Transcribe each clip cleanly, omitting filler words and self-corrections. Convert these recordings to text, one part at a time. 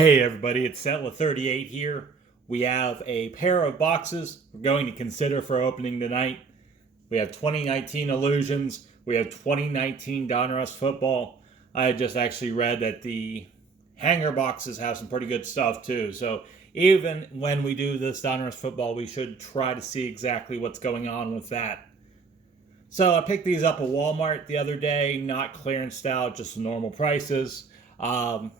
Hey everybody, it's Settler38 here. We have a pair of boxes we're going to consider for opening tonight. We have 2019 Illusions. We have 2019 Donruss Football. I just actually read that the hangar boxes have some pretty good stuff too. So even when we do this Donruss Football, we should try to see exactly what's going on with that. So I picked these up at Walmart the other day, not clearance style, just normal prices.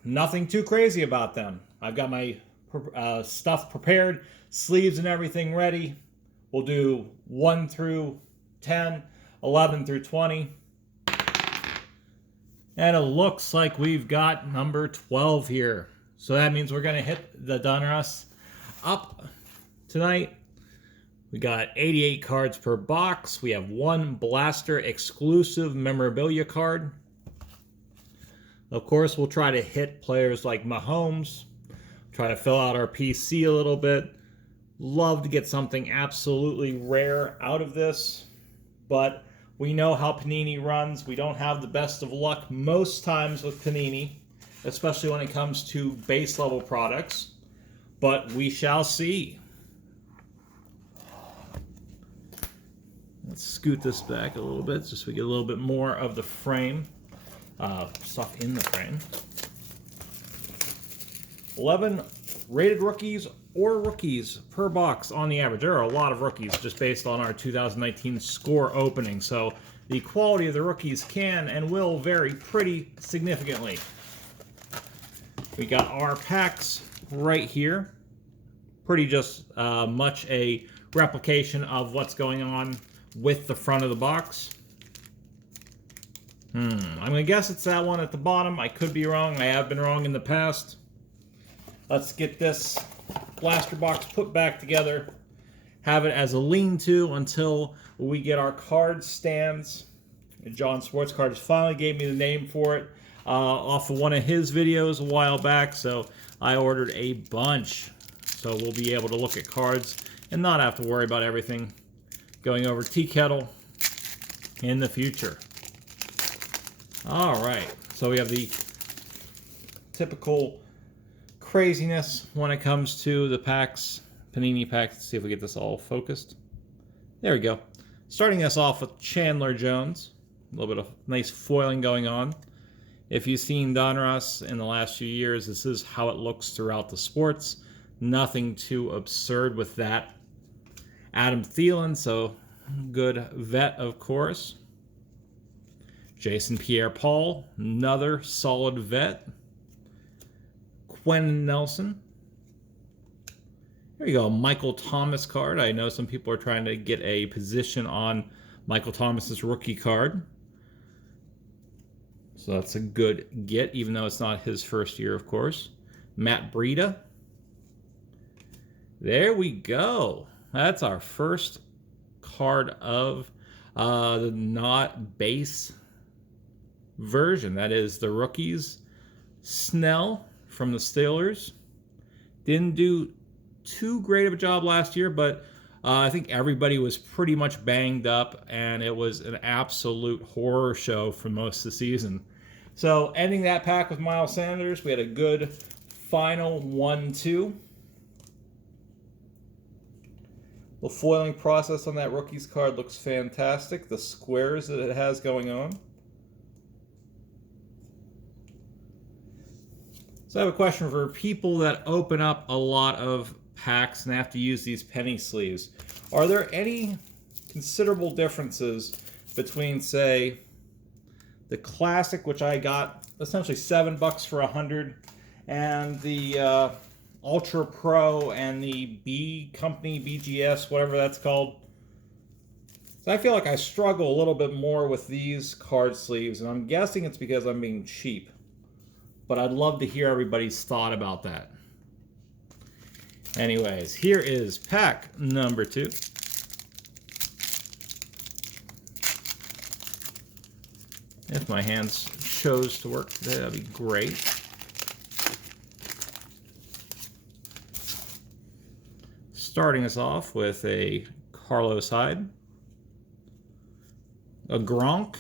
Nothing too crazy about them. I've got my stuff prepared, sleeves and everything ready. We'll do 1 through 10, 11 through 20. And it looks like we've got number 12 here. So that means we're going to hit the Donruss up tonight. We got 88 cards per box. We have 1 Blaster exclusive memorabilia card. Of course, we'll try to hit players like Mahomes. Try to fill out our PC a little bit. Love to get something absolutely rare out of this. But we know how Panini runs. We don't have the best of luck most times with Panini, especially when it comes to base level products. But we shall see. Let's scoot this back a little bit just so we get a little bit more of the frame. Stuff in the frame. 11 rated rookies or rookies per box on the average. There are a lot of rookies just based on our 2019 score opening. So the quality of the rookies can and will vary pretty significantly. We got our packs right here. Pretty just much a replication of what's going on with the front of the box. I'm going to guess it's that one at the bottom. I could be wrong. I have been wrong in the past. Let's get this blaster box put back together. Have it as a lean-to until we get our card stands. John Sports Cards finally gave me the name for it off of one of his videos a while back. So I ordered a bunch. So we'll be able to look at cards and not have to worry about everything going over tea kettle in the future. All right, so we have the typical craziness when it comes to the packs, Panini Packs. Let's see if we get this all focused. There we go. Starting us off with Chandler Jones. A little bit of nice foiling going on. If you've seen Donruss in the last few years, this is how it looks throughout the sports. Nothing too absurd with that. Adam Thielen, so good vet, of course. Jason Pierre-Paul, another solid vet. Quentin Nelson. Here you go, Michael Thomas card. I know some people are trying to get a position on Michael Thomas's rookie card. So that's a good get, even though it's not his first year, of course. Matt Breida. There we go. That's our first card of the not base version. That is the rookies. Snell from the Steelers. Didn't do too great of a job last year, but I think everybody was pretty much banged up, and it was an absolute horror show for most of the season. So ending that pack with Miles Sanders, we had a good final 1-2. The foiling process on that rookies card looks fantastic. The squares that it has going on. So I have a question for people that open up a lot of packs and have to use these penny sleeves. Are there any considerable differences between, say, the classic, which I got essentially $7 for 100, and the Ultra Pro and the B Company, BGS, whatever that's called? So I feel like I struggle a little bit more with these card sleeves, and I'm guessing it's because I'm being cheap. But I'd love to hear everybody's thought about that. Anyways, here is pack number 2. If my hands chose to work today, that'd be great. Starting us off with a Carlos Hyde, a Gronk,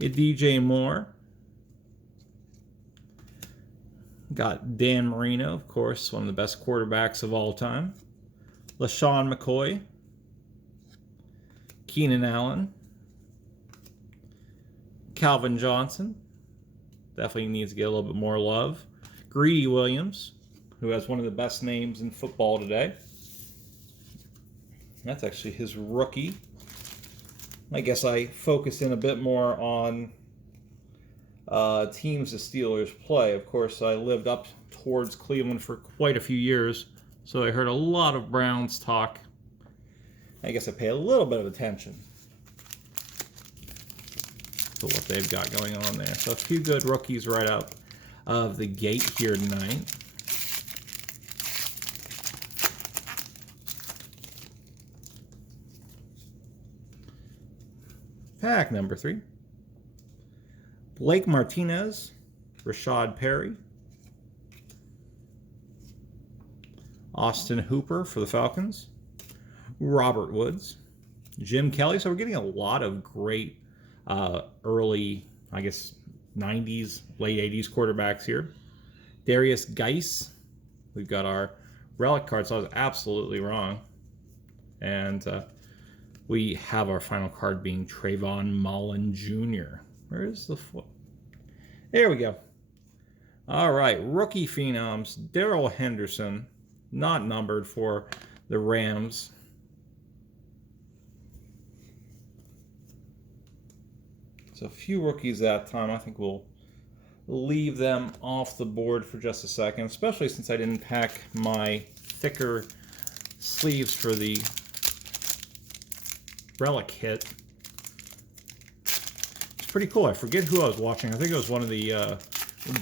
a DJ Moore, Got Dan Marino, of course, one of the best quarterbacks of all time. LaShawn McCoy. Keenan Allen. Calvin Johnson. Definitely needs to get a little bit more love. Greedy Williams, who has one of the best names in football today. That's actually his rookie. I guess I focus in a bit more on teams the Steelers play. Of course, I lived up towards Cleveland for quite a few years, so I heard a lot of Browns talk. I guess I pay a little bit of attention to what they've got going on there. So a few good rookies right out of the gate here tonight. Pack number 3. Blake Martinez, Rashad Perry, Austin Hooper for the Falcons, Robert Woods, Jim Kelly. So we're getting a lot of great early, I guess, 90s, late 80s quarterbacks here. Darius Geis. We've got our relic card, so I was absolutely wrong. And we have our final card being Trayvon Mullen Jr. Where is the foot? There we go. All right, rookie phenoms. Darrell Henderson, not numbered for the Rams. So a few rookies that time. I think we'll leave them off the board for just a second, especially since I didn't pack my thicker sleeves for the relic hit. It's pretty cool. I forget who I was watching. I think it was one of the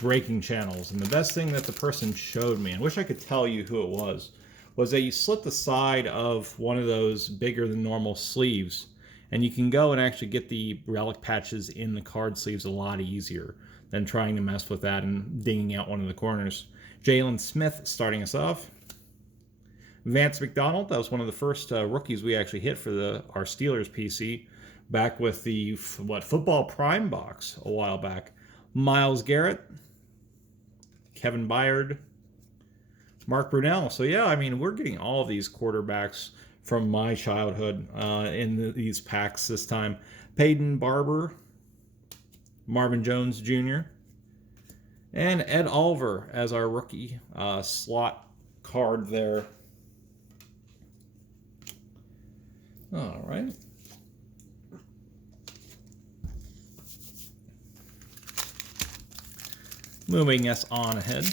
breaking channels, and the best thing that the person showed me, and I wish I could tell you who it was that you slit the side of one of those bigger than normal sleeves, and you can go and actually get the relic patches in the card sleeves a lot easier than trying to mess with that and dinging out one of the corners. Jalen Smith starting us off. Vance Mcdonald, that was one of the first rookies we actually hit for our Steelers PC back with the Football Prime box a while back. Myles Garrett, Kevin Byard, Mark Brunell. So yeah, I mean, we're getting all of these quarterbacks from my childhood in these packs this time. Peyton Barber, Marvin Jones Jr., and Ed Oliver as our rookie slot card there. All right. Moving us on ahead.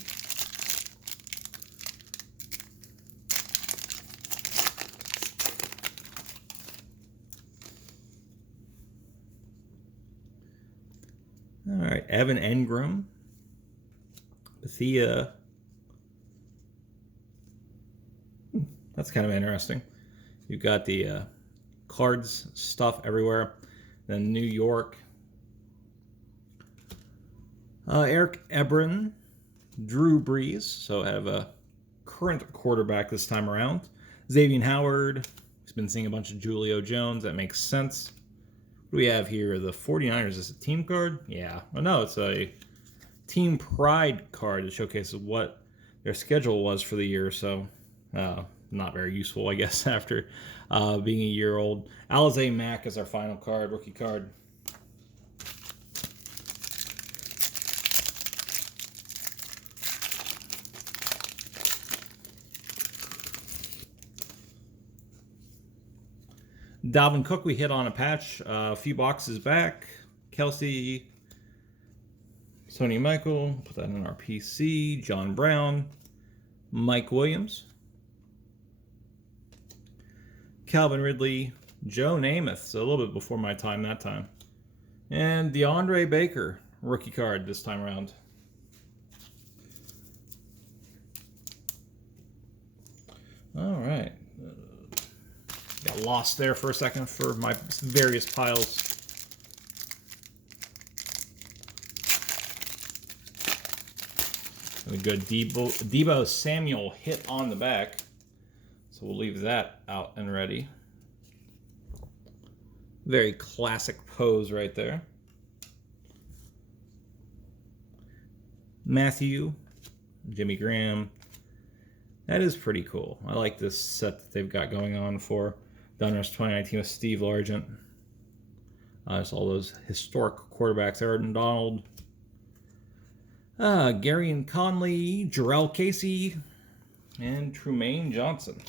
All right, Evan Engram, Bethia. That's kind of interesting. You've got the cards stuff everywhere. Then New York. Eric Ebron, Drew Brees. So I have a current quarterback this time around. Xavier Howard. He's been seeing a bunch of Julio Jones. That makes sense. What do we have here? The 49ers. Is this a team card? Yeah. Oh, no, it's a Team Pride card that showcases what their schedule was for the year. So not very useful, I guess, after being a year old. Alize Mack is our final card, rookie card. Dalvin Cook, we hit on a patch a few boxes back. Kelsey, Tony Michael, put that in our PC. John Brown, Mike Williams, Calvin Ridley, Joe Namath, so a little bit before my time that time. And DeAndre Baker, rookie card this time around. All right. Got lost there for a second for my various piles. A good Debo Samuel hit on the back. So we'll leave that out and ready. Very classic pose right there. Matthew Jimmy Graham. That is pretty cool. I like this set that they've got going on for Donruss 2019 with Steve Largent. Just all those historic quarterbacks. Aaron Mcdonald, Gary and Conley, Jarrell Casey, and Trumaine Johnson.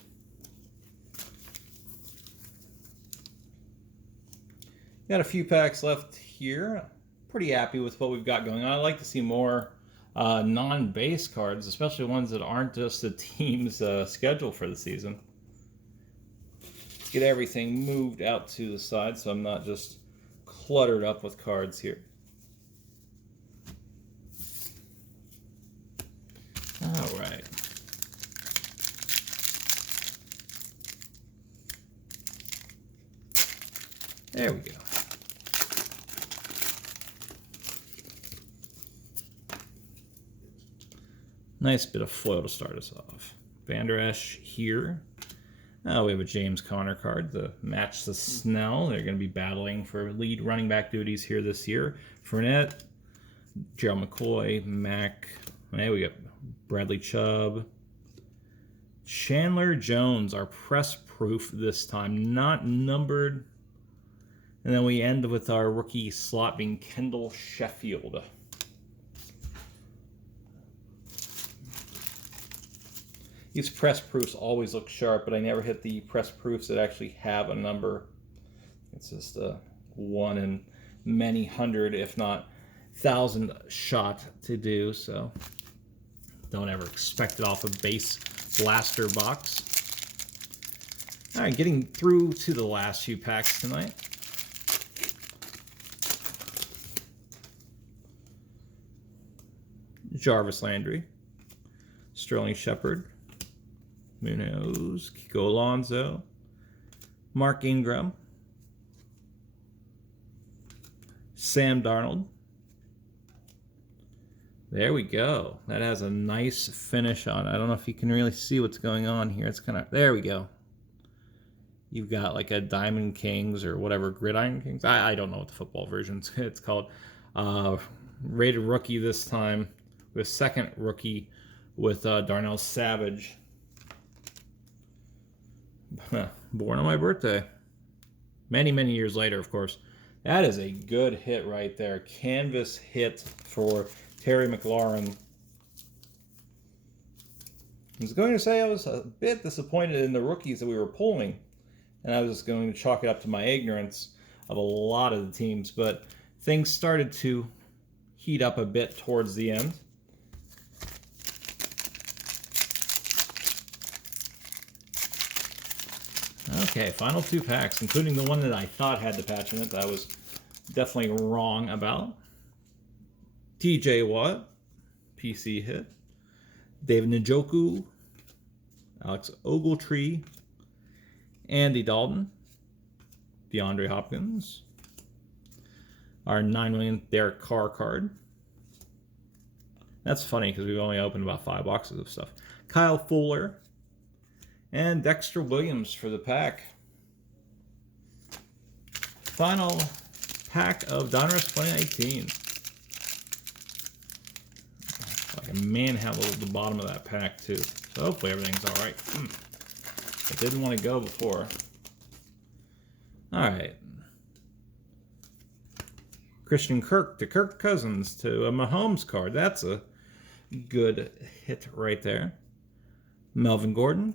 Got a few packs left here. Pretty happy with what we've got going on. I'd like to see more non-base cards, especially ones that aren't just the team's schedule for the season. Get everything moved out to the side so I'm not just cluttered up with cards here. All right. There we go. Nice bit of foil to start us off. Van Der Esch here. We have a James Conner card to match the Snell. They're going to be battling for lead running back duties here this year. Fournette, Gerald McCoy, Mack. Hey, we got Bradley Chubb. Chandler Jones, our press proof this time, not numbered. And then we end with our rookie slot being Kendall Sheffield. These press proofs always look sharp, but I never hit the press proofs that actually have a number. It's just a one in many hundred, if not thousand shot to do, so don't ever expect it off a base blaster box. All right, getting through to the last few packs tonight. Jarvis Landry, Sterling Shepard, Munoz, Kiko Alonso, Mark Ingram, Sam Darnold. There we go. That has a nice finish on it. I don't know if you can really see what's going on here. It's kind of, there we go. You've got like a Diamond Kings or whatever, Gridiron Kings. I don't know what the football version it's called. Rated rookie this time. With second rookie with Darnell Savage. Born on my birthday. Many, many years later, of course. That is a good hit right there. Canvas hit for Terry McLaurin. I was going to say I was a bit disappointed in the rookies that we were pulling. And I was just going to chalk it up to my ignorance of a lot of the teams. But things started to heat up a bit towards the end. Okay, final two packs, including the one that I thought had the patch in it that I was definitely wrong about. TJ Watt, PC hit. David Njoku, Alex Ogletree, Andy Dalton, DeAndre Hopkins, our 9 million Derek Carr card. That's funny because we've only opened about 5 boxes of stuff. Kyle Fuller, and Dexter Williams for the pack. Final pack of Donruss 2018. Like a manhandle at the bottom of that pack too. So hopefully everything's all right. I didn't want to go before. All right. Christian Kirk to Kirk Cousins to a Mahomes card. That's a good hit right there. Melvin Gordon,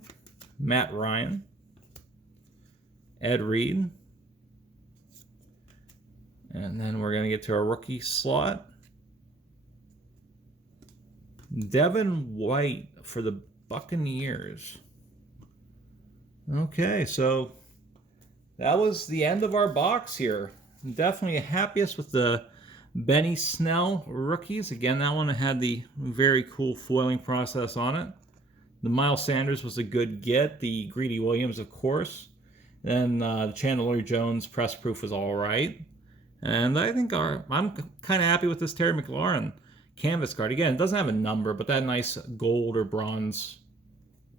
Matt Ryan, Ed Reed, and then we're going to get to our rookie slot. Devin White for the Buccaneers. Okay, so that was the end of our box here. Definitely happiest with the Benny Snell rookies. Again, that one had the very cool foiling process on it. The Miles Sanders was a good get. The Greedy Williams, of course. Then the Chandler Jones press proof was all right. And I think I'm kind of happy with this Terry McLaurin canvas card. Again, it doesn't have a number, but that nice gold or bronze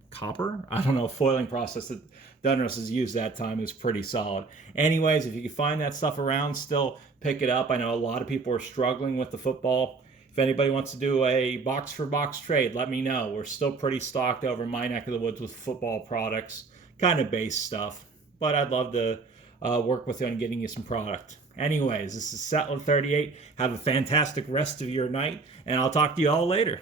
copper, I don't know, foiling process that Donruss has used that time is pretty solid. Anyways, if you can find that stuff around, still pick it up. I know a lot of people are struggling with the football If anybody wants to do a box for box trade, let me know. We're still pretty stocked over my neck of the woods with football products, kind of base stuff. But I'd love to work with you on getting you some product. Anyways, this is Settler 38. Have a fantastic rest of your night, and I'll talk to you all later.